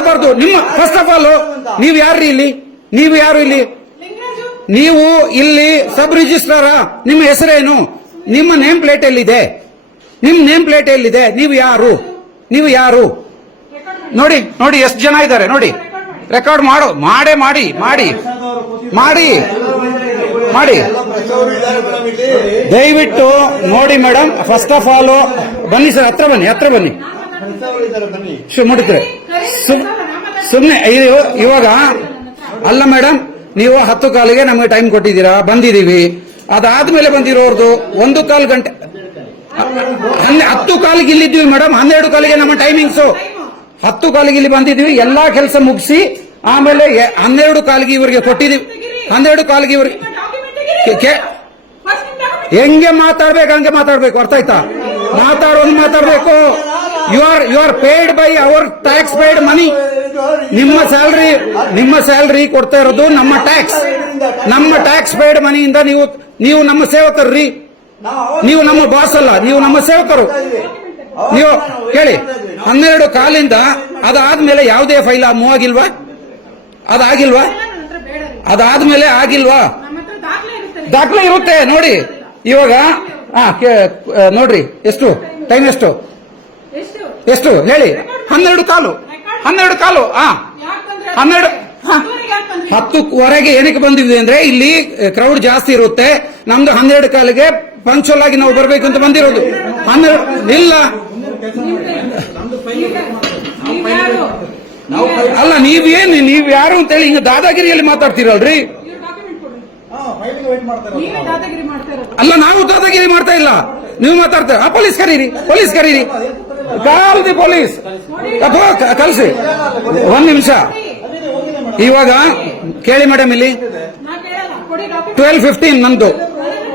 ಮಾಡಬಾರ್ದು. ನಿಮ್ಮ first of all ನೀವು ಯಾರು ಇಲ್ಲಿ? ನೀವು ಯಾರು ಇಲ್ಲಿ? ನೀವು ಇಲ್ಲಿ ಸಬ್ ರಿಜಿಸ್ಟ್ರಾರ ನಿಮ್ಮ ಹೆಸರೇನು? ನಿಮ್ಮ ನೇಮ್ ಪ್ಲೇಟ್ ಎಲ್ಲಿದೆ? ನಿಮ್ಮ ನೇಮ್ ಪ್ಲೇಟ್ ಎಲ್ಲಿದೆ? ನೀವು ಯಾರು? ನೀವು ಯಾರು? ನೋಡಿ ನೋಡಿ, ಎಷ್ಟು ಜನ ಇದ್ದಾರೆ, ನೋಡಿ. ರೆಕಾರ್ಡ್ ಮಾಡು. ಮಾಡೇ, ಮಾಡಿ ಮಾಡಿ. ಮಾಡಿ. ಮಾಡಿ. ದಯವಿಟ್ಟು ನೋಡಿ ಮೇಡಮ್ ಫಸ್ಟ್ ಆಫ್ ಆಲ್ ಬನ್ನಿ ಸರ್ ಹತ್ರ ಬನ್ನಿ ಹತ್ರ ಬನ್ನಿ. ಶು ಮುಡಿದ್ರೆ ಸುಮ್ಮನೆ ಇವಾಗ, ಅಲ್ಲ ಮೇಡಮ್ ನೀವು ಹತ್ತು ಕಾಲಿಗೆ ನಮಗೆ ಟೈಮ್ ಕೊಟ್ಟಿದ್ದೀರಾ, ಬಂದಿದ್ದೀವಿ. ಅದಾದ್ಮೇಲೆ ಬಂದಿರೋರ್ದು ಒಂದು ಕಾಲು ಗಂಟೆ ಹತ್ತು ಕಾಲಿಗೆ ಇಲ್ಲಿದ್ದೀವಿ ಮೇಡಮ್ ಹನ್ನೆರಡು ಕಾಲಿಗೆ ನಮ್ಮ ಟೈಮಿಂಗ್ಸು ಹತ್ತು ಕಾಲಿಗೆ ಇಲ್ಲಿ ಬಂದಿದ್ವಿ ಎಲ್ಲಾ ಕೆಲಸ ಮುಗಿಸಿ, ಆಮೇಲೆ ಹನ್ನೆರಡು ಕಾಲಿಗೆ ಇವರಿಗೆ ಕೊಟ್ಟಿದ್ದೀವಿ. ಹನ್ನೆರಡು ಕಾಲಿಗೆ ಇವರಿಗೆ ಹೆಂಗೆ ಮಾತಾಡ್ಬೇಕು, ಹಂಗೆ ಮಾತಾಡ್ಬೇಕು, ಅರ್ಥ ಆಯ್ತಾ? ಮಾತಾಡೋದು ಮಾತಾಡ್ಬೇಕು. You are you are paid by our tax paid money ನಿಮ್ಮ ಸ್ಯಾಲ್ರಿ ನಿಮ್ಮ ಸ್ಯಾಲ್ರಿ ಕೊಡ್ತಾ ಇರೋದು ನಮ್ಮ ಟ್ಯಾಕ್ಸ್ ನಮ್ಮ ಟ್ಯಾಕ್ಸ್ ಪೇಡ್ ಮನಿಯಿಂದ ನೀವು ನೀವು ನಮ್ಮ ಸೇವಕರ್ರಿ. ನೀವು ನಮ್ಮ ಬಾಸ್ ಅಲ್ಲ, ನೀವು ನಮ್ಮ ಸೇವಕರು. ನೀವು ಕೇಳಿ, ಹನ್ನೆರಡು ಕಾಲಿಂದ ಅದಾದ್ಮೇಲೆ ಯಾವುದೇ ಫೈಲ್ ಮೂವ್ ಆಗಿಲ್ವಾ ಅದಾಗಿಲ್ವಾ? ಅದಾದ್ಮೇಲೆ ಆಗಿಲ್ವಾ? ದಾಖಲೆ ಇರುತ್ತೆ, ನೋಡಿ. ಇವಾಗ ನೋಡ್ರಿ, ಎಷ್ಟು ಟೈಮ್ ಎಷ್ಟು? ಎಷ್ಟು? ಎಷ್ಟು? ಹೇಳಿ. ಹನ್ನೆರಡು ಕಾಲು. ಹನ್ನೆರಡು ಕಾಲು. ಹಾ ಹನ್ನೆರಡು. ಹಾ. ಹತ್ತುವರೆಗೆ ಏನಕ್ಕೆ ಬಂದಿದ್ವಿ ಅಂದ್ರೆ ಇಲ್ಲಿ ಕ್ರೌಡ್ ಜಾಸ್ತಿ ಇರುತ್ತೆ. ನಮ್ದು ಹನ್ನೆರಡು ಕಾಲಿಗೆ ಪಂಕ್ಚುಲ್ ಆಗಿ ನಾವು ಬರ್ಬೇಕು ಅಂತ ಬಂದಿರೋದು. ಹನ್ನೆರಡು ಇಲ್ಲ? ಅಲ್ಲ ನೀವೇನು ನೀವ್ ಯಾರು ಅಂತೇಳಿ ಹಿಂಗ ದಾದಾಗಿರಿಯಲ್ಲಿ ಮಾತಾಡ್ತೀರಲ್ರಿ? ಅಲ್ಲ ನಾವು ದಾದಾಗಿರಿ ಮಾಡ್ತಾ ಇಲ್ಲ. ನೀವು ಮಾತಾಡ್ತಾರೆ ಆ ಪೊಲೀಸ್ ಕರೀರಿ ಪೊಲೀಸ್ ಕರೀರಿ. ಕಾಲ್ದಿ ಪೊಲೀಸ್. ಅಥವಾ ಕ- ಕಳ್ಸಿ. ಒಂದ್ ನಿಮಿಷ. ಇವಾಗ ಕೇಳಿ ಮೇಡಮ್ ಇಲ್ಲಿ. ಟ್ವೆಲ್ ಫಿಫ್ಟೀನ್ ನಂದು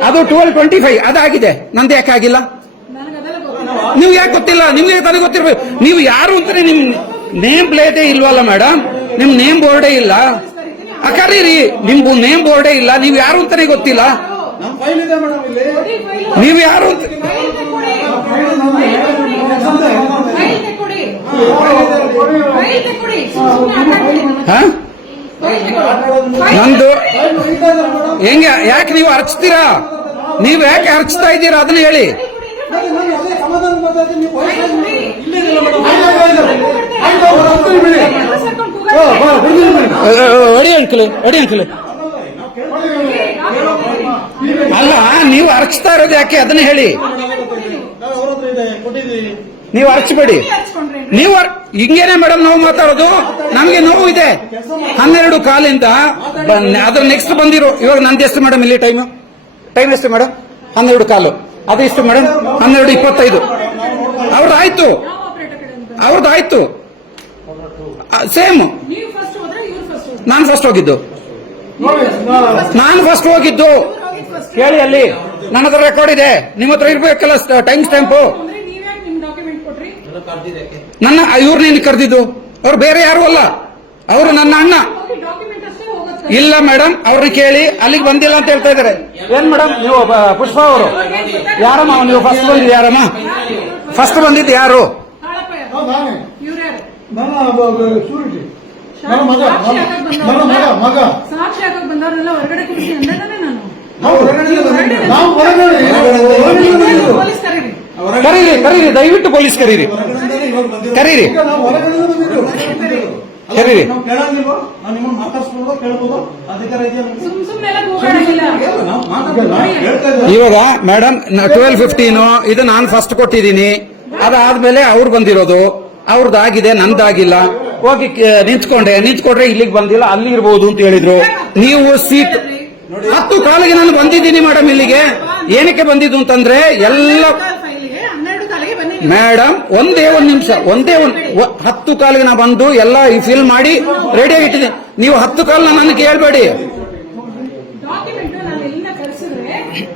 ಅದು ಟ್ವೆಲ್ ಟ್ವೆಂಟಿ ಫೈವ್ ಅದಾಗಿದೆ. ನಂದು ಯಾಕೆ ಆಗಿಲ್ಲ? ನನಗ್ ಅದೆಲ್ಲ ನೀವು ಯಾಕೆ ಗೊತ್ತಿಲ್ಲ? ನಿಮ್ಗೆ ತನಗೆ ಗೊತ್ತಿರ್ಬೇಕು. ನೀವು ಯಾರು ಅಂತಾನೆ ನಿಮ್ ನೇಮ್ ಪ್ಲೇಟೇ ಇಲ್ವಲ್ಲ ಮೇಡಮ್? ನಿಮ್ ನೇಮ್ ಬೋರ್ಡೇ ಇಲ್ಲ. ಕರೀರಿ. ನಿಮ್ದು ನೇಮ್ ಬೋರ್ಡೇ ಇಲ್ಲ. ನೀವು ಯಾರು ಅಂತಾನೆ ಗೊತ್ತಿಲ್ಲ? ನಮ್ಮ ಫೈಲ್ ಇದೆ ಮೇಡಮ್ ಇಲ್ಲಿ. ನೀವು ಯಾರು ಅಂತ ನಂದು. ಹೆಂಗೆ ಯಾಕೆ ನೀವು ಅರ್ಚ್ತೀರಾ? ನೀವು ಯಾಕೆ ಅರ್ಚ್ತಾ ಇದ್ದೀರಾ? ಅದನ್ನ ಹೇಳಿ. ಅಡಿ ಅಂಕಲೆ ಅಡಿ ಅಂಕಲೆ. ಅಲ್ಲ ನೀವು ಅರ್ಚ್ತಾ ಇರೋದು ಯಾಕೆ? ಅದನ್ನ ಹೇಳಿ. ನಾವು ಅರ್ಚಬೇಡಿ. ನೀವು ಹಿಂಗೇನೆ ಮೇಡಮ್ ನಾವು ಮಾತಾಡೋದು? ನಮ್ಗೆ ನೋವು ಇದೆ. ಹನ್ನೆರಡು ಕಾಲಿಂದ ಅದ್ರ ನೆಕ್ಸ್ಟ್ ಬಂದಿರೋ ಇವಾಗ ನಂದು ಎಷ್ಟು ಮೇಡಮ್ ಇಲ್ಲಿ ಟೈಮ್ ಟೈಮ್ ಎಷ್ಟು ಮೇಡಮ್? ಹನ್ನೆರಡು ಕಾಲು. ಅದು ಎಷ್ಟು ಮೇಡಮ್? ಹನ್ನೆರಡು ಇಪ್ಪತ್ತೈದು. ಅವ್ರದ್ದು ಆಯ್ತು ಅವ್ರದ್ದು ಆಯ್ತು ಸೇಮ್ ನಾನು ಫಸ್ಟ್ ಹೋಗಿದ್ದು. ನಾನು ಫಸ್ಟ್ ಹೋಗಿದ್ದು. ಕೇಳಿ ಅಲ್ಲಿ. ನನ್ನ ಹತ್ರ ರೆಕಾರ್ಡ್ ಇದೆ. ನಿಮ್ಮ ಹತ್ರ ಇರ್ಬೇಕಲ್ಲ ಟೈಮ್ ಸ್ಟ್ಯಾಂಪು ಅಂದ್ರೆ ನೀವ್ಯಾಕೆ ನಿಮ್ ಡಾಕ್ಯುಮೆಂಟ್ ನನ್ನ ನೀನು ಕರೆದಿದ್ದು? ಅವ್ರು ಬೇರೆ ಯಾರು ಅಲ್ಲ. ಅವರು ನನ್ನ ಅಣ್ಣ. ಇಲ್ಲ ಮೇಡಮ್ ಅವ್ರನ್ನ ಕೇಳಿ ಅಲ್ಲಿಗೆ ಬಂದಿಲ್ಲ ಅಂತ ಹೇಳ್ತಾ ಇದ್ದಾರೆ. ಏನ್ ಮೇಡಮ್ ನೀವು ಬ- ಪುಷ್ಪ ಅವರು? ಯಾರಮ್ಮ ನೀವು ಫಸ್ಟ್ ಬಂದಿದ್ದು ಯಾರಮ್ಮ? ಫಸ್ಟ್ ಬಂದಿದ್ದು ಯಾರು. ಇವ್ರು ಸಾಕ್ಷಿ ಹೊರಗಡೆ ಕರೀರಿ ದಯವಿಟ್ಟು ಪೊಲೀಸ್ ಕರೀರಿ. ಕರೀರಿ. ಕರೀರಿ. ಇವಾಗ ಮೇಡಮ್ ಟ್ವೆಲ್ ಫಿಫ್ಟೀನು ಇದು ನಾನು ಫಸ್ಟ್ ಕೊಟ್ಟಿದ್ದೀನಿ. ಅದಾದ್ಮೇಲೆ ಅವ್ರು ಬಂದಿರೋದು. ಅವ್ರದ್ದಾಗಿದೆ ನಂದಾಗಿಲ್ಲ. ಹೋಗಿ ನಿಂತ್ಕೊಂಡೆ. ನಿಂತ್ಕೊಂಡ್ರೆ ಇಲ್ಲಿಗೆ ಬಂದಿಲ್ಲ ಅಲ್ಲಿ ಇರ್ಬೋದು ಅಂತ ಹೇಳಿದ್ರು. ನೀವು ಸೀಟ್ ಹತ್ತು ಕಾಲಿಗೆ ನಾನು ಬಂದಿದ್ದೀನಿ ಮೇಡಮ್ ಇಲ್ಲಿಗೆ. ಏನಕ್ಕೆ ಬಂದಿದ್ದು ಅಂತಂದ್ರೆ ಎಲ್ಲ ಫೈಲಿಗೆ ಹನ್ನೆರಡು ಕಾಲಿಗೆ ಬನ್ನಿ ಮೇಡಮ್ ಒಂದೇ ಒಂದ್ ನಿಮಿಷ ಒಂದೇ ಒಂದ್ ಹತ್ತು ಕಾಲಿಗೆ ನಾ ಬಂದು ಎಲ್ಲ ಫಿಲ್ ಮಾಡಿ ರೆಡಿ ಆಗಿಟ್ಟಿದೆ ನೀವು ಹತ್ತು ಕಾಲ್ನ ನನ್ನ ಕೇಳಬೇಡಿ.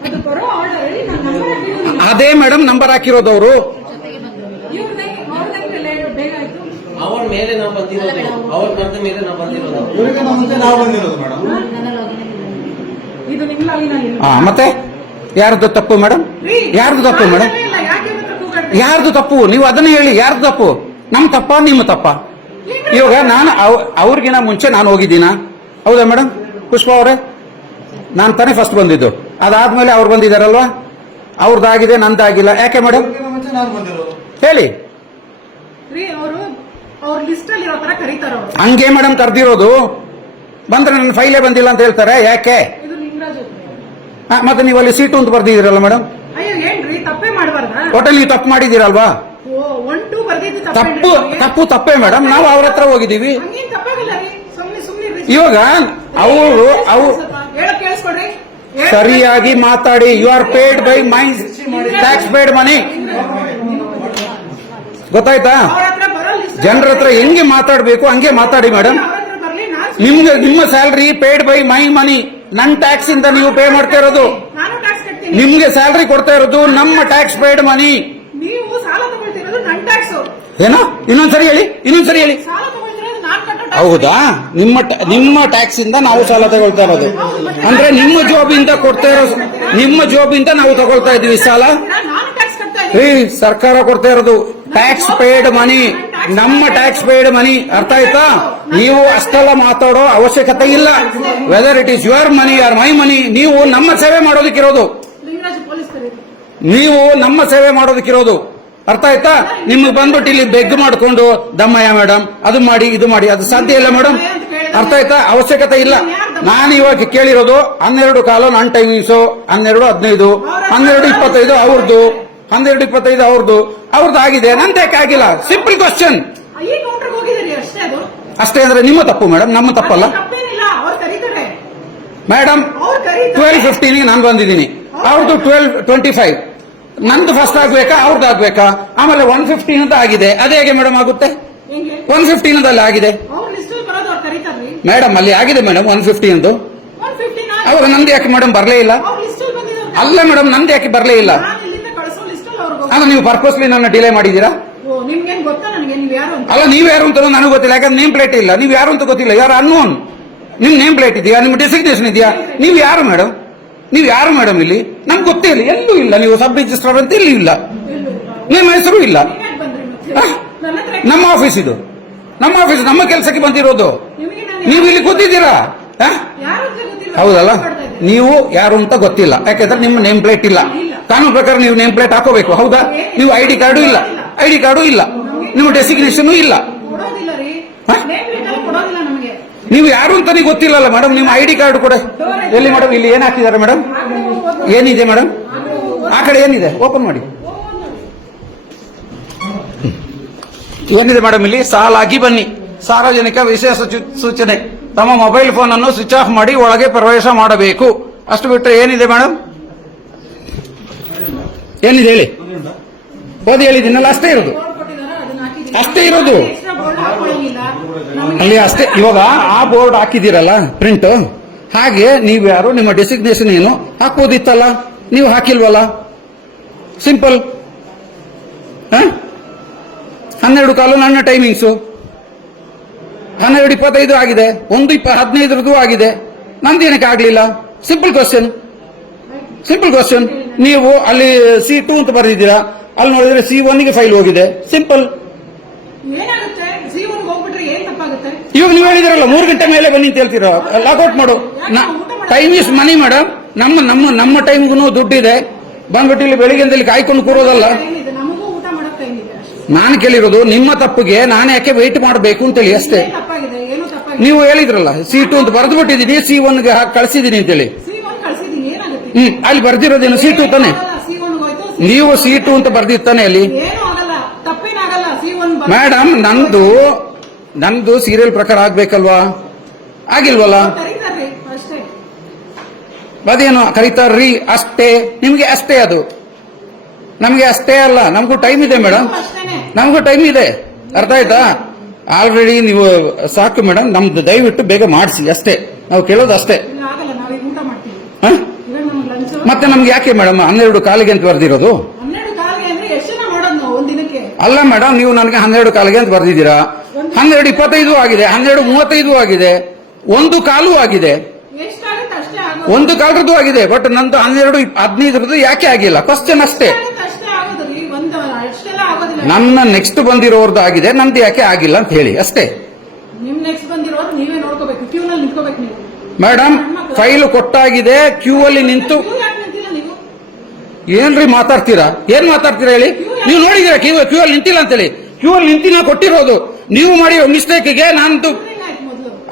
ಅದು ಬರೋ ಆರ್ಡರ್ ಅಲ್ಲಿ ನನ್ನ ನಂಬರ್ ಹಾಕಿದ್ದೀನಿ ಅದೇ ಮೇಡಮ್ ನಂಬರ್ ಹಾಕಿರೋದು ಅವರು. ಇವ್ರದ್ದೇ ಬೇಗ ಆಯ್ತು ಅವ್ರ ಮೇಲೆ ನಾವು ಬಂದಿರೋದು ಅವ್ರ ಬಂದ ಮೇಲೆ ನಾವು ಬಂದಿರೋದು. ಇವರಿಗೆ ನಮ್ಮ ನಾವು ಬಂದಿರೋದು ಮೇಡಮ್ ಇದು ನಿಮ್ಮ ಲಾಗಿನಲ್ಲಿ ಆ, ಮತ್ತೆ? ಯಾರದ್ದು ತಪ್ಪು ಮೇಡಮ್ ಯಾರದ್ದು ತಪ್ಪು ಮೇಡಮ್ ಇಲ್ಲ ಯಾಕೆ ಇವ್ರ ಹತ್ರ ಕೂಗಾಡ್ತೀರಿ? ಯಾರ್ದು ತಪ್ಪು? ನೀವು ಅದನ್ನ ಹೇಳಿ ಯಾರ್ದು ತಪ್ಪು? ನಮ್ ತಪ್ಪ ನಿಮ್ಮ ತಪ್ಪ. ಇವಾಗ ನಾನು ಅವ್- ಅವ್ರಿಗಿನ ಮುಂಚೆ ನಾನು ಹೋಗಿದ್ದೀನ? ಹೌದಾ ಮೇಡಮ್ ಪುಷ್ಪ ಅವರೇ? ನಾನು ತಾನೇ ಫಸ್ಟ್ ಬಂದಿದ್ದು. ಅದಾದ್ಮೇಲೆ ಅವ್ರು ಬಂದಿದಾರಲ್ವಾ ಅವ್ರದ್ದಾಗಿದೆ ನಂದಾಗಿಲ್ಲ. ಯಾಕೆ ಮೇಡಮ್ ಹೇಳಿ. ಹಂಗೆ ಮೇಡಮ್ ಕರ್ದಿರೋದು. ಬಂದ್ರೆ ನನ್ನ ಫೈಲೇ ಬಂದಿಲ್ಲ ಅಂತ ಹೇಳ್ತಾರೆ. ಯಾಕೆ. ಮತ್ತೆ ನೀವು ಅಲ್ಲಿ ಸೀಟು ಅಂತ ಬರ್ದಿದ್ದೀರಲ್ಲ ಮೇಡಮ್ ನೀವು ತಪ್ಪು ಮಾಡಿದ್ದೀರಲ್ವಾ? ತಪ್ಪು ತಪ್ಪು ತಪ್ಪೇ ಮೇಡಮ್ ನಾವು ಅವ್ರ ಹತ್ರ ಹೋಗಿದ್ದೀವಿ. ಇವಾಗ ಅವರು ಅವು ಸರಿಯಾಗಿ ಮಾತಾಡಿ. You are paid by my tax paid money ಗೊತ್ತಾಯ್ತಾ ಜನರ ಹತ್ರ ಹೆಂಗೆ ಮಾತಾಡಬೇಕು? ಹಂಗೆ ಮಾತಾಡಿ ಮೇಡಮ್ ನಿಮ್ಗೆ ನಿಮ್ಮ salary paid by my money ನನ್ನ ಟ್ಯಾಕ್ಸ್ ಇಂದ ನೀವು ಪೇ ಮಾಡ್ತಾ ಇರೋದು. ನಿಮ್ಗೆ ಸ್ಯಾಲ್ರಿ ಕೊಡ್ತಾ ಇರೋದು ನಮ್ಮ ಟ್ಯಾಕ್ಸ್ ಪೇಡ್ ಮನಿ ನೀವು ಸಾಲ ತಗೊಳ್ತಿರೋದು ನನ್ ಟ್ಯಾಕ್ಸ್ ಏನೋ? ಇನ್ನೊಂದ್ಸರಿ ಹೇಳಿ. ಇನ್ನೊಂದ್ಸರಿ ಹೇಳಿ. ಸಾಲ ತಗೊಳ್ತಿರೋದು ನಾನ್ ಕಟ್ಟೋ tax. ಹೌದಾ? ನಿಮ್ಮ ಟ- ನಿಮ್ಮ ಟ್ಯಾಕ್ಸ್ ಇಂದ ನಾವು ಸಾಲ ತಗೊಳ್ತಾ ಇರೋದು. ಅಂದ್ರೆ ನಿಮ್ಮ ಜಾಬ್ ಇಂದ ಕೊಡ್ತಾ ಇರೋ ನಿಮ್ಮ ಜಾಬ್ ಇಂದ ನಾವು ತಗೊಳ್ತಾ ಇದೀವಿ ಸಾಲ. ನಾನು ಟ್ಯಾಕ್ಸ್ ಕಟ್ತಾ ರೀ ಸರ್ಕಾರ ಕೊಡ್ತಾ ಇರೋದು. ಟ್ಯಾಕ್ಸ್ ಪೇಡ್ ಮನಿ ನಮ್ಮ ಟ್ಯಾಕ್ಸ್ ಪೇಡ್ ಮನಿ ಅರ್ಥ ಆಯ್ತಾ? ನೀವು ಅಷ್ಟೆಲ್ಲ ಮಾತಾಡೋ ಅವಶ್ಯಕತೆ ಇಲ್ಲ. Whether it is your money or my money ನೀವು ನಮ್ಮ ಸೇವೆ ಮಾಡೋದಕ್ಕಿರೋದು. ನೀವು ನಮ್ಮ ಸೇವೆ ಮಾಡೋದಕ್ಕಿರೋದು. ಅರ್ಥ ಆಯ್ತಾ? ನಿಮ್ಗೆ ಬಂದ್ಬಿಟ್ಟು ಇಲ್ಲಿ ಬೆಗ್ ಮಾಡಿಕೊಂಡು ದಮ್ಮಯ್ಯ ಮೇಡಮ್ ಅದು ಮಾಡಿ ಇದು ಮಾಡಿ ಅದು ಸಾಧ್ಯ ಇಲ್ಲ ಮೇಡಮ್ ಅರ್ಥ ಆಯ್ತಾ? ಅವಶ್ಯಕತೆ ಇಲ್ಲ. ನಾನು ಇವಾಗ ಕೇಳಿರೋದು ಹನ್ನೆರಡು ಕಾಲು ನನ್ನ ಟೈಮಿಂಗ್ಸು ಹನ್ನೆರಡು ಹದಿನೈದು ಹನ್ನೆರಡು ಇಪ್ಪತ್ತೈದು ಅವ್ರದ್ದು ಹನ್ನೆರಡು ಇಪ್ಪತ್ತೈದು ಅವ್ರದ್ದು ಅವ್ರದ್ದು ಆಗಿದೆ ನಂದು ಯಾಕೆ ಆಗಿಲ್ಲ? ಸಿಂಪಲ್ ಕ್ವಶನ್ ಅಷ್ಟೇ ಅದು. ಅಷ್ಟೇ ಅಂದ್ರೆ ನಿಮ್ಮ ತಪ್ಪು ಮೇಡಮ್ ನಮ್ಮ ತಪ್ಪಲ್ಲ. ಮೇಡಮ್ ಟ್ವೆಲ್ ಫಿಫ್ಟೀನ್ ನಾನು ಬಂದಿದ್ದೀನಿ. ಅವ್ರದ್ದು ಟ್ವೆಲ್ ಟ್ವೆಂಟಿ ಫೈವ್ ನಂದು ಫಸ್ಟ್ ಆಗ್ಬೇಕಾ ಅವ್ರದ್ದು ಆಗ್ಬೇಕಾ? ಆಮೇಲೆ ಒನ್ ಫಿಫ್ಟೀನ್ ಅಂತ ಆಗಿದೆ. ಅದೇ ಹೇಗೆ ಮೇಡಮ್ ಆಗುತ್ತೆ? ಒನ್ ಫಿಫ್ಟೀನ್ ಅಲ್ಲಿ ಆಗಿದೆ. ಮೇಡಮ್ ಅಲ್ಲಿ ಆಗಿದೆ ಮೇಡಮ್ ಒನ್ ಫಿಫ್ಟಿ ಅಂತ ಒನ್ ಫಿಫ್ಟಿನ ಅವ್ರ ನಂದು ಯಾಕೆ ಮೇಡಮ್ ಬರಲೇ ಇಲ್ಲ? ಅಲ್ಲ ಮೇಡಮ್ ನಂದು ಯಾಕೆ ಬರಲೇ ಇಲ್ಲ? ಅಲ್ಲಿ ನೀವು ಪರ್ಪಸ್ಲಿ ನನ್ನ ಡಿಲೇ ಮಾಡಿದ್ದೀರಾ? ಅಲ್ಲ ನೀವ್ ಯಾರು ಅಂತ ನನಗೆ ಗೊತ್ತಿಲ್ಲ. ಯಾಕಂದ್ರೆ ನೇಮ್ ಪ್ಲೇಟ್ ಇಲ್ಲ. ನೀವು ಯಾರು ಅಂತ ಗೊತ್ತಿಲ್ಲ. ಯಾರು ಅನ್ನೋನ್ ನಿಮ್ ನೇಮ್ ಪ್ಲೇಟ್ ಇದೆಯಾ? ನಿಮ್ಮ ಡೆಸಿಗ್ನೇಷನ್ ಇದೆಯಾ? ನೀವು ಯಾರು ಮೇಡಮ್ ನೀವು ಯಾರು ಮೇಡಮ್ ಇಲ್ಲಿ? ನಮ್ಗೆ ಗೊತ್ತೇ ಇಲ್ಲ. ಎಲ್ಲೂ ಇಲ್ಲ. ನೀವು ಸಬ್ ರಿಜಿಸ್ಟ್ರಾರ್ ಅಂತ ಇಲ್ಲಿ ಇಲ್ಲ? ನಿಮ್ಮ ಹೆಸರು ಇಲ್ಲ. ನಮ್ಮ ಆಫೀಸ್ ಇದು. ನಮ್ಮ ಆಫೀಸ್ ನಮ್ಮ ಕೆಲಸಕ್ಕೆ ಬಂದಿರೋದು. ನೀವು ಇಲ್ಲಿ ಕೂತಿದ್ದೀರಾ? ಹೌದಲ್ಲ? ನೀವು ಯಾರು ಅಂತ ಗೊತ್ತಿಲ್ಲ. ಯಾಕೆಂದ್ರೆ ನಿಮ್ಮ ನೇಮ್ ಪ್ಲೇಟ್ ಇಲ್ಲ. ಕಾನೂನು ಪ್ರಕಾರ ನೀವು ನೇಮ್ ಪ್ಲೇಟ್ ಹಾಕೋಬೇಕು. ಹೌದಾ? ನೀವು ಐ ಡಿ ಕಾರ್ಡು ಇಲ್ಲ. ಐ ಡಿ ಕಾರ್ಡು ಇಲ್ಲ. ನಿಮ್ಮ ಡೆಸಿಗ್ನೇಷನ್ ಇಲ್ಲ ಕೊಡೋದಿಲ್ಲ ರೀ ಹಾ? ನೇಮ್ ಪ್ಲೇಟ್ ಎಲ್ಲ ಕೊಡೋದಿಲ್ಲ ನಮಗೆ ನೀವು ಯಾರು ಅಂತಾನೆ ಗೊತ್ತಿಲ್ಲಲ್ಲ ಮೇಡಮ್ ನಿಮ್ಮ ಐ ಡಿ ಕಾರ್ಡ್ ಕೂಡ. ಎಲ್ಲಿ ಮೇಡಮ್ ಇಲ್ಲಿ ಏನ್ ಹಾಕಿದ್ದಾರೆ ಮೇಡಮ್ ಏನಿದೆ ಮೇಡಮ್ ಆ ಕಡೆ ಏನಿದೆ? ಓಪನ್ ಮಾಡಿ. ಏನಿದೆ ಮೇಡಮ್ ಇಲ್ಲಿ? ಸಾಲಾಗಿ ಬನ್ನಿ. ಸಾರ್ವಜನಿಕ ವಿಶೇಷ ಸೂಚ- ಸೂಚನೆ. ತಮ್ಮ ಮೊಬೈಲ್ ಫೋನ್ ಅನ್ನು ಸ್ವಿಚ್ ಆಫ್ ಮಾಡಿ ಒಳಗೆ ಪ್ರವೇಶ ಮಾಡಬೇಕು. ಅಷ್ಟು ಬಿಟ್ಟರೆ ಏನಿದೆ ಮೇಡಮ್ ಏನಿದೆ ಹೇಳಿ? ಓದಿ ಹೇಳಿದ್ದೀನಲ್ಲ ಅಷ್ಟೇ ಇರೋದು. ಅಷ್ಟೇ ಇರೋದು. ಎಕ್ಸ್ಟ್ರಾ ಬೋರ್ಡ್ ಹಾಕೊಳ್ಳಂಗಿಲ್ಲ ನಮಗೆ ಅಲ್ಲಿ ಅಷ್ಟೇ, ಇವಾಗ ಆ ಬೋರ್ಡ್ ಹಾಕಿದಿರಲ್ಲ ಪ್ರಿಂಟ್ ಹಾಗೆ ನೀವು ಯಾರು ನಿಮ್ಮ ಡೆಸಿಗ್ನೇಷನ್ ಏನು ಹಾಕೋದಿತ್ತಲ್ಲ, ನೀವು ಹಾಕಿಲ್ವಲ್ಲ? ಸಿಂಪಲ್ ಹನ್ನೆರಡು ಕಾಲು ನನ್ನ ಟೈಮಿಂಗ್ಸು ಹನ್ನೆರಡು ಇಪ್ಪತ್ತೈದು ಆಗಿದೆ, ಒಂದು ಇಪ್ಪ, ಹದಿನೈದರದ್ದು ಆಗಿದೆ. ನಂದೇನಕ್ಕೆ ಆಗಲಿಲ್ಲ? ಸಿಂಪಲ್ ಕ್ವಶನ್ ಸಿಂಪಲ್ ಕ್ವಶನ್ ನೀವು ಅಲ್ಲಿ ಸಿ ಟೂ ಅಂತ ಬರೆದಿದ್ದೀರಾ, ಅಲ್ಲಿ ನೋಡಿದ್ರೆ ಸಿ ಒನ್ಗೆ ಫೈಲ್ ಹೋಗಿದೆ. ಸಿಂಪಲ್ ಇವಾಗ ನೀವು ಹೇಳಿದಿರಲ್ಲ ಮೂರು ಗಂಟೆ ಮೇಲೆ ಬನ್ನಿ ಅಂತ ಹೇಳ್ತೀರಾ. ಲಾಕ್ಔಟ್ ಮಾಡು. ಟೈಮ್ ಇಸ್ ಮನಿ ಮೇಡಮ್ ನಮ್ಮ ನಮ್ಮ ನಮ್ಮ ಟೈಮ್ಗೂ ದುಡ್ಡಿದೆ. ಬಂದ್ಬಿಟ್ಟು ಇಲ್ಲಿ ಬೆಳಿಗ್ಗೆ ಇಲ್ಲಿ ಕಾಯ್ಕೊಂಡು ಕೂರೋದಲ್ಲ. ನಾನು ಕೇಳಿರೋದು ನಿಮ್ಮ ತಪ್ಪಿಗೆ ನಾನು ಯಾಕೆ ವೆಯ್ಟ್ ಮಾಡಬೇಕು ಅಂತೇಳಿ ಅಷ್ಟೇ. ನೀವು ಹೇಳಿದ್ರಲ್ಲ ಸಿ ಟು ಅಂತ ಬರೆದು ಬಿಟ್ಟಿದ್ದೀನಿ ಸಿ ಒನ್ಗೆ ಹಾಕಿ ಕಳಿಸಿದ್ದೀನಿ ಅಂತೇಳಿ. ಹ್ಮ್ ಅಲ್ಲಿ ಬರ್ದಿರೋದೇನು ಸಿ ಟು ತಾನೆ? ನೀವು ಸಿ ಟು ಅಂತ ಬರ್ದಿತ್ತಾನೆ ಅಲ್ಲಿ? ಮೇಡಮ್ ನಂದು ನಂದು ಸೀರಿಯಲ್ ಪ್ರಕಾರ ಆಗ್ಬೇಕಲ್ವಾ? ಆಗಿಲ್ವಲ್ಲ? ಅದೇನು ಕರೀತಾರ್ರಿ ಅಷ್ಟೇ. ನಿಮ್ಗೆ ಅಷ್ಟೇ ಅದು. ನಮ್ಗೆ ಅಷ್ಟೇ ಅಲ್ಲ. ನಮಗೂ ಟೈಮ್ ಇದೆ ಮೇಡಮ್ ನಮಗೂ ಟೈಮ್ ಇದೆ. ಅರ್ಥ ಆಯ್ತಾ? ಆಲ್ರೆಡಿ ನೀವು ಸಾಕು ಮೇಡಮ್ ನಮ್ದು ದಯವಿಟ್ಟು ಬೇಗ ಮಾಡಿಸಿ. ಅಷ್ಟೇ. ನಾವು ಕೇಳೋದು ಅಷ್ಟೇ. ಮತ್ತೆ ನಮ್ಗೆ ಯಾಕೆ ಮೇಡಮ್ ಹನ್ನೆರಡು ಕಾಲಿಗೆ ಅಂತ ಬರ್ದಿರೋದು? ಅಲ್ಲ ಮೇಡಮ್ ನೀವು ನನಗೆ ಹನ್ನೆರಡು ಕಾಲಿಗೆ ಅಂತ ಬರ್ದಿದ್ದೀರಾ? ಹನ್ನೆರಡು ಇಪ್ಪತ್ತೈದು ಆಗಿದೆ ಹನ್ನೆರಡು ಮೂವತ್ತೈದು ಆಗಿದೆ ಒಂದು ಕಾಲು ಆಗಿದೆ. ಒಂದು ಕಾಲರದ್ದು ಆಗಿದೆ ಬಟ್ ನಂದು ಹನ್ನೆರಡು ಹದಿನೈದರದ್ದು ಯಾಕೆ ಆಗಿಲ್ಲ? ಕ್ವಶನ್ ಅಷ್ಟೇ. ನನ್ನ ನೆಕ್ಸ್ಟ್ ಬಂದಿರೋರ್ದು ಆಗಿದೆ ನಂದು ಯಾಕೆ ಆಗಿಲ್ಲ ಅಂತ ಹೇಳಿ ಅಷ್ಟೇ. ಮೇಡಮ್ ಫೈಲ್ ಕೊಟ್ಟಾಗಿದೆ ಕ್ಯೂ ಅಲ್ಲಿ ನಿಂತು ಏನ್ರಿ ಮಾತಾಡ್ತೀರಾ? ಏನ್ ಮಾತಾಡ್ತೀರಾ ಹೇಳಿ? ನೀವು ನೋಡಿದೀರಾ ಕ್ಯೂ ಕ್ಯೂ ಅಲ್ಲಿ ನಿಂತಿಲ್ಲ ಅಂತೇಳಿ ಕ್ಯೂ ಅಲ್ಲಿ ನಿಂತಿಲ್ಲ ಕೊಟ್ಟಿರೋದು. ನೀವು ಮಾಡಿ ಮಿಸ್ಟೇಕ್ಗೆ ನಾನು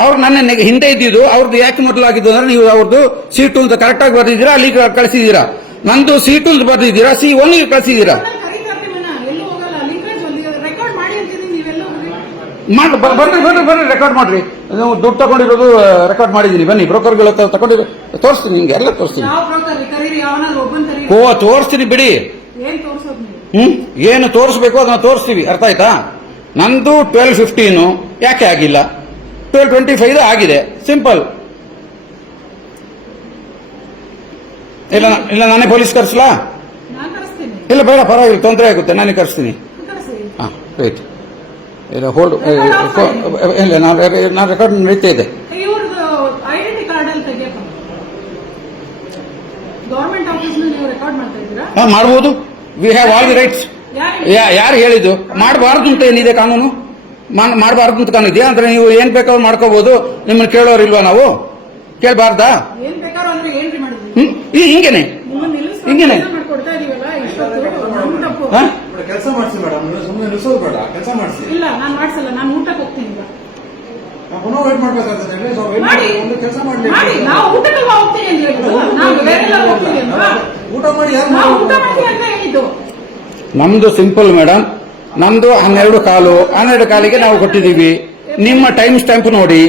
ಅವ್ರು ನನ್ನ ಹಿಂದೆ ಇದ್ದಿದ್ದು ಅವ್ರದ್ದು ಯಾಕೆ ಮೊದಲಾಗಿದ್ದು ಅಂದ್ರೆ ನೀವು ಅವ್ರದ್ದು ಸೀಟು ಅಂತ ಕರೆಕ್ಟ್ ಆಗಿ ಬರ್ದಿದ್ದೀರಾ ಅಲ್ಲಿ ಕಳಿಸಿದೀರಾ ನಂದು ಸೀಟು ಅಂತ ಬರ್ದಿದ್ದೀರಾ ಸಿ ಒನ್ ಕಳಿಸಿದೀರಾ ಕರೀತಾ ಇರ್ತೀವಿ ನಾ, ಎಲ್ಲೂ ಹೋಗಲ್ಲ ಲಿಂಕೇಜ್ ಒಂದು ರೆಕಾರ್ಡ್ ಮಾಡಿ ಹೋಗಿ ಮಾಡಿ ಬರ್ರಿ ಬರ್ರಿ ಬರ್ರಿ ರೆಕಾರ್ಡ್ ಮಾಡ್ರಿ. ನೀವು ದುಡ್ಡು ತಗೊಂಡಿರೋದು ರೆಕಾರ್ಡ್ ಮಾಡಿದೀನಿ ಬನ್ನಿ ಬ್ರೋಕರ್ಗಳ ತಗೊಂಡಿರೋ ತೋರಿಸ್ತೀನಿ ನಿಮ್ಗೆ ಎಲ್ಲ ತೋರಿಸ್ತೀನಿ. ಓ ತೋರಿಸ್ತೀನಿ ಬಿಡಿ. ಹ್ಮ್ ಏನು ತೋರಿಸ್ಬೇಕು ಅದನ್ನ ತೋರಿಸ್ತೀವಿ ಅರ್ಥ ಆಯ್ತಾ? ನಂದು ಟ್ವೆಲ್ ಫಿಫ್ಟೀನು ಯಾಕೆ ಆಗಿಲ್ಲ? ಟ್ವೆಲ್ ಟ್ವೆಂಟಿ ಫೈವ್ ಆಗಿದೆ. ಸಿಂಪಲ್ ಇಲ್ಲ ಇಲ್ಲ ನಾನೇ ಪೊಲೀಸ್ ಕರ್ಸ್ಲಾ? ಇಲ್ಲ ಬೇಡ ಪರವಾಗಿಲ್ಲ ತೊಂದರೆ ಆಗುತ್ತೆ ನಾನೇ ಕರೆಸ್ತೀನಿ. ಕರೆಸಿ ಹಾಂ ರೈಟ್ ಇಲ್ಲ ಹೋಲ್ಡ್ ಇಲ್ಲ ನಾನು ನಾನು ರೆಕಾರ್ಡ್ ನಡೀತಾ ಇದೆ. ಹಾಂ ಮಾಡ್ಬೋದು. We have all the rights ಯಾರು ಯಾರು ಹೇಳಿದ್ದು? ಮಾಡಬಾರ್ದು ಅಂತ ಏನಿದೆ ಕಾನೂನು? ಮಾಡಬಾರ್ದು ಅಂತ ಕಾನೂನು ಇದೆಯಾ? ಅಂದ್ರೆ ನೀವು ಏನ್ ಬೇಕಾದ್ರೂ ಮಾಡ್ಕೋಬಹುದು ನಿಮ್ಮನ್ನ ಕೇಳೋರಿಲ್ವಾ ನಾವು? ಕೇಳಬಾರ್ದಾ? ಹಿಂಗೇನೆ. ಹಿಂಗೇನೆ? ಕೆಲಸ ಇದೀವಲ್ಲ ಇಷ್ಟೊತ್ತು ನಮ್ ತಪ್ಪು ಹಾ? ಕೆಲಸ ಮಾಡಿಸಿ ಮೇಡಮ್. ಸುಮ್ಮನೆ ನಿಲ್ಸೋದು ಬೇಡ. ಕೆಲಸ ಮಾಡಿಸಿ. ಇಲ್ಲ ನಾನ್ ಮಾಡ್ಸಲ್ಲ. ನಾನು ಊಟಕ್ಕೆ ಹೋಗ್ತೀನಿ ಈಗ. ನಾವು ಪುನಃ ವೇಟ್ ಮಾಡ್ಬೇಕಾಗ್ತದೆ ಹೇಳಿ, so wait ಮಾಡಿ. ಮಾಡಿ, ಒಂದು ಕೆಲಸ ಮಾಡ್ಲಿ ಮಾಡಿ. ನಾವು ಊಟಕ್ಕೆ ಹೋಗ್ತೀನಿ ಅಂತ ಹೇಳಿದ್ರು. ನಾವು ಬೇರೆ ಎಲ್ಲ ಊಟ ಮಾಡಿ ಯಾರು ಊಟ ಮಾಡ್ತೀವಿ ಅಂತ ಹೇಳಿದ್ದು. ನಮ್ದು ಸಿಂಪಲ್ ಮೇಡಮ್ ನಮ್ದು ಹನ್ನೆರಡು ಕಾಲು ಹನ್ನೆರಡು ಕಾಲಿಗೆ ನಾವು ಕೊಟ್ಟಿದ್ದೀವಿ. ನಿಮ್ಮ ಟೈಮ್ ಸ್ಟ್ಯಾಂಪ್ ನೋಡಿ.